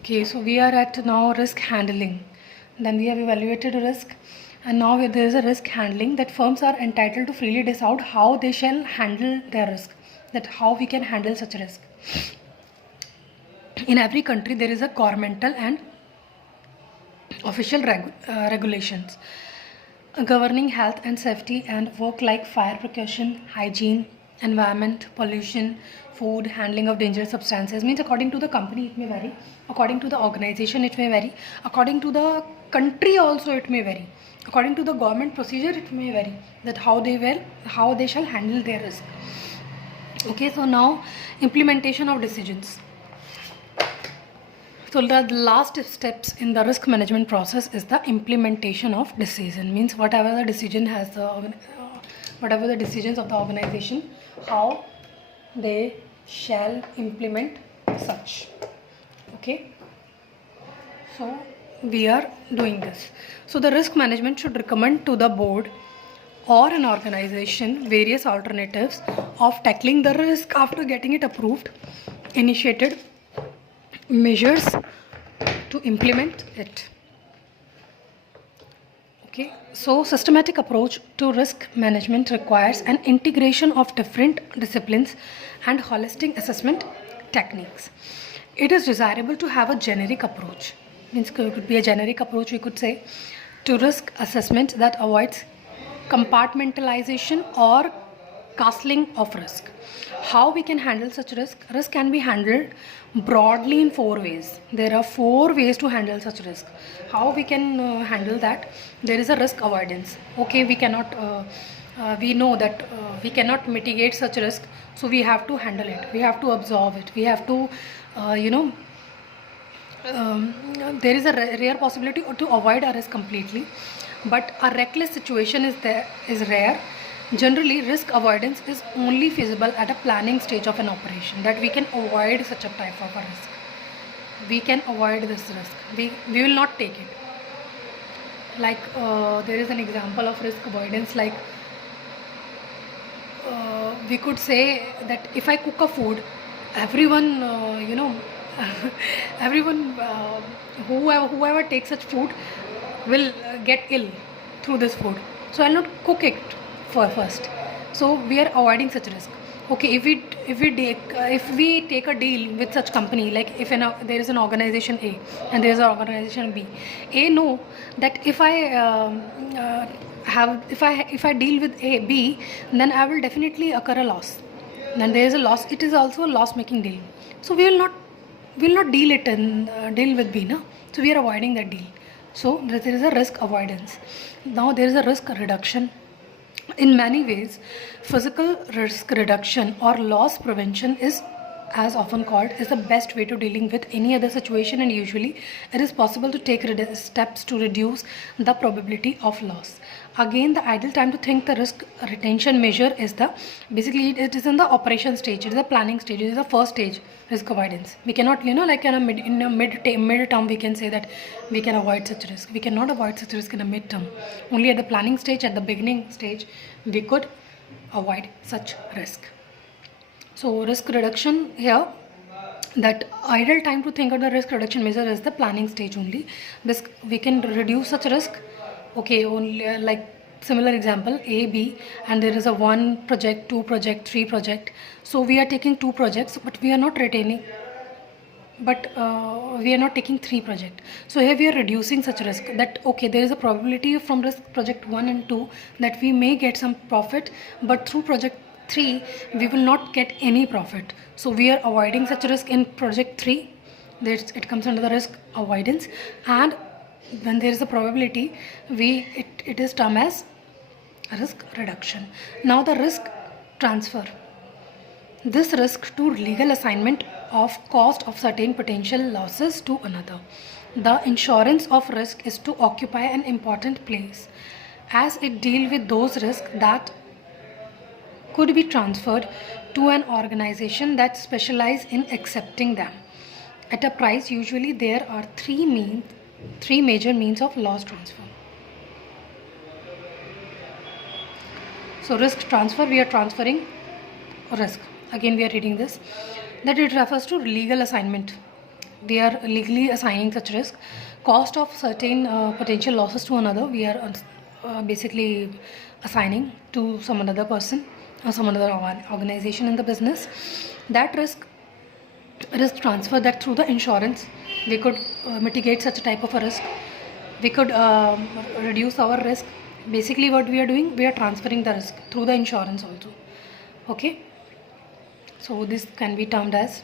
Okay, so we are at now risk handling. Then we have evaluated risk, and now there is a risk handling that firms are entitled to freely decide how they shall handle their risk, that how we can handle such risk. In every country, there is a governmental and official regulations governing health and safety and work like fire precaution, hygiene, environment, pollution, food, handling of dangerous substances. Means according to the company it may vary, according to the organization it may vary, according to the country also it may vary, according to the government procedure it may vary, that how they shall handle their risk. Okay, so now implementation of decisions. So the last steps in the risk management process is the implementation of decision. Means whatever the decision has whatever the decisions of the organization, how they shall implement such. Okay, so we are doing this. So the risk management should recommend to the board or an organization various alternatives of tackling the risk after getting it approved, initiated measures to implement it. Okay, so systematic approach to risk management requires an integration of different disciplines and holistic assessment techniques. It is desirable to have a generic approach. Means it could be a generic approach, we could say, to risk assessment that avoids compartmentalization or castling of risk. How we can handle such risk? Risk can be handled broadly in 4 ways. There are 4 ways to handle such risk. How we can handle that? There is a risk avoidance. Okay, we cannot we know that we cannot mitigate such risk, so we have to handle it, we have to absorb it, we have to there is a rare possibility to avoid a risk completely, but a reckless situation is rare. Generally, risk avoidance is only feasible at a planning stage of an operation, that we can avoid such a type of a risk. We can avoid this risk. We will not take it. Like there is an example of risk avoidance, like we could say that if I cook a food, everyone everyone whoever takes such food will get ill through this food, so I'll not cook it first. So we are avoiding such risk. Okay, if we take a deal with such company, like if there is an organization A and there is an organization B. A know that if I deal with B, then I will definitely occur a loss. Then there is a loss. It is also a loss-making deal. So we will not deal it and deal with B, no? So we are avoiding that deal. So there is a risk avoidance. Now there is a risk reduction. In many ways, physical risk reduction or loss prevention is, as often called, is the best way to dealing with any other situation, and usually it is possible to take steps to reduce the probability of loss. Again, the ideal time to think the risk retention measure is basically it is in the operation stage, it is the planning stage, it is the first stage, risk avoidance. We cannot, like in a mid term we can say that we can avoid such risk. We cannot avoid such risk in a mid term. Only at the planning stage, at the beginning stage, we could avoid such risk. So risk reduction here, that ideal time to think of the risk reduction measure is the planning stage only. This we can reduce such risk. Okay, only like similar example A, B, and there is a 1 project, 2 project, 3 project. So we are taking 2 projects, but we are not retaining. But we are not taking 3 projects. So here we are reducing such risk, that okay, there is a probability from risk project 1 and 2 that we may get some profit, but through project 3 we will not get any profit. So we are avoiding such risk in project 3. It comes under the risk avoidance, and when there is a probability, it is termed as risk reduction. Now the risk transfer. This risk to legal assignment of cost of certain potential losses to another. The insurance of risk is to occupy an important place, as it deals with those risks that could be transferred to an organization that specializes in accepting them at a price. Usually there are three major means of loss transfer. So risk transfer, we are transferring risk. Again we are reading this, that it refers to legal assignment we are legally assigning such risk. Cost of certain potential losses to another, we are basically assigning to some another person or some another organization in the business. That risk transfer, that through the insurance we could mitigate such a type of a risk. We could reduce our risk. Basically what we are doing, we are transferring the risk through the insurance also. Okay, so this can be termed as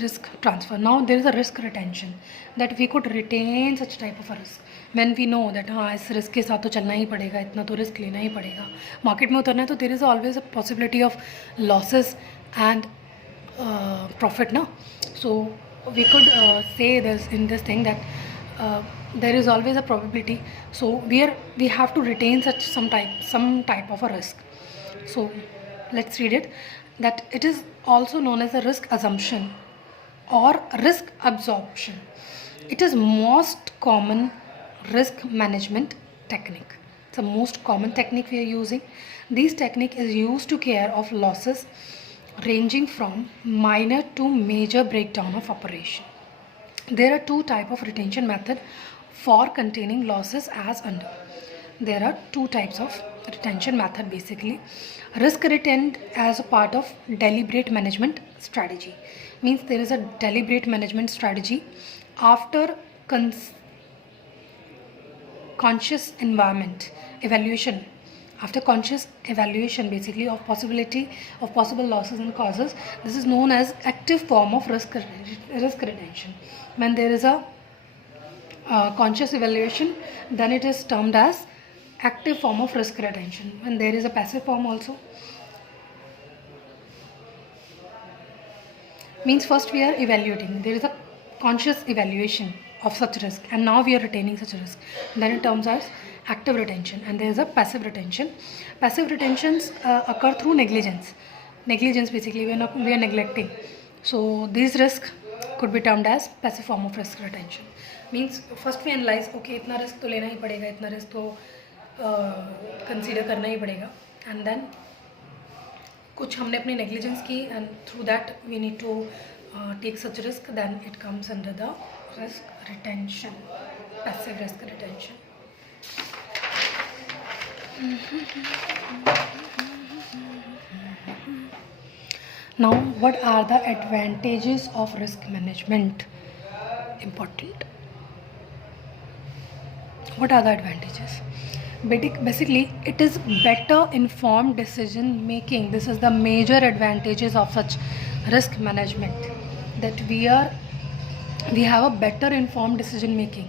risk transfer. Now there is a risk retention, that we could retain such type of a risk when we know that हाँ इस risk के साथ तो चलना ही पड़ेगा, इतना तो risk लेना ही पड़ेगा, market में उतरना है तो there is always a possibility of losses and profit ना. So we could say this in this thing that there is always a probability, so we have to retain such some type of a risk. So let's read it, that it is also known as a risk assumption or risk absorption. It is most common risk management technique. It's the most common technique we are using. This technique is used to care of losses ranging from minor to major breakdown of operation. There are two types of retention method for containing losses as under. There are two types of retention method basically. Risk retained as a part of deliberate management strategy. Means there is a deliberate management strategy after conscious environment evaluation. After conscious evaluation basically of possibility of possible losses and causes, this is known as active form of risk retention. When there is a conscious evaluation, then it is termed as active form of risk retention. When there is a passive form also, means first we are evaluating, there is a conscious evaluation of such risk and now we are retaining such risk, then it terms as active retention. And there is a passive retention. Passive retentions occur through negligence basically, we are neglecting. So these risks could be termed as passive form of risk retention. Means first we analyze, okay इतना risk तो लेना ही पड़ेगा, इतना risk तो consider करना ही पड़ेगा, and then कुछ हमने अपनी negligence की and through that we need to take such risk, then it comes under the risk retention, passive risk retention. Now what are the advantages of risk management? Important. What are the advantages? Basically it is better informed decision making. This is the major advantages of such risk management, that we have a better informed decision making.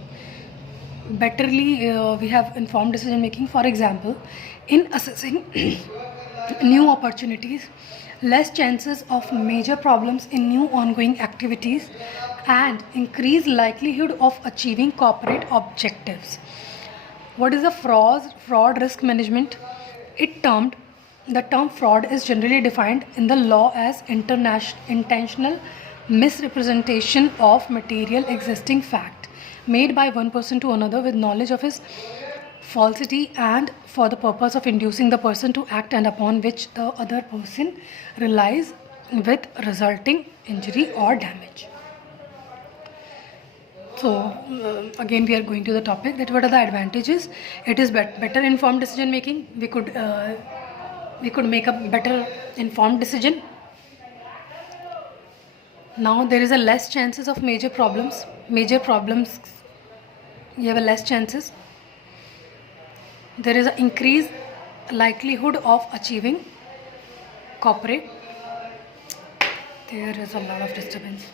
We have informed decision making. For example, in assessing new opportunities, less chances of major problems in new ongoing activities, and increased likelihood of achieving corporate objectives. What is a fraud risk management? The term fraud is generally defined in the law as intentional misrepresentation of material existing fact made by one person to another with knowledge of his falsity and for the purpose of inducing the person to act and upon which the other person relies with resulting injury or damage. So again we are going to the topic, that what are the advantages? It is better informed decision making. We could make a better informed decision. Now there is a less chances of major problems. You have a less chances. There is an increased likelihood of achieving corporate. There is a lot of disturbance.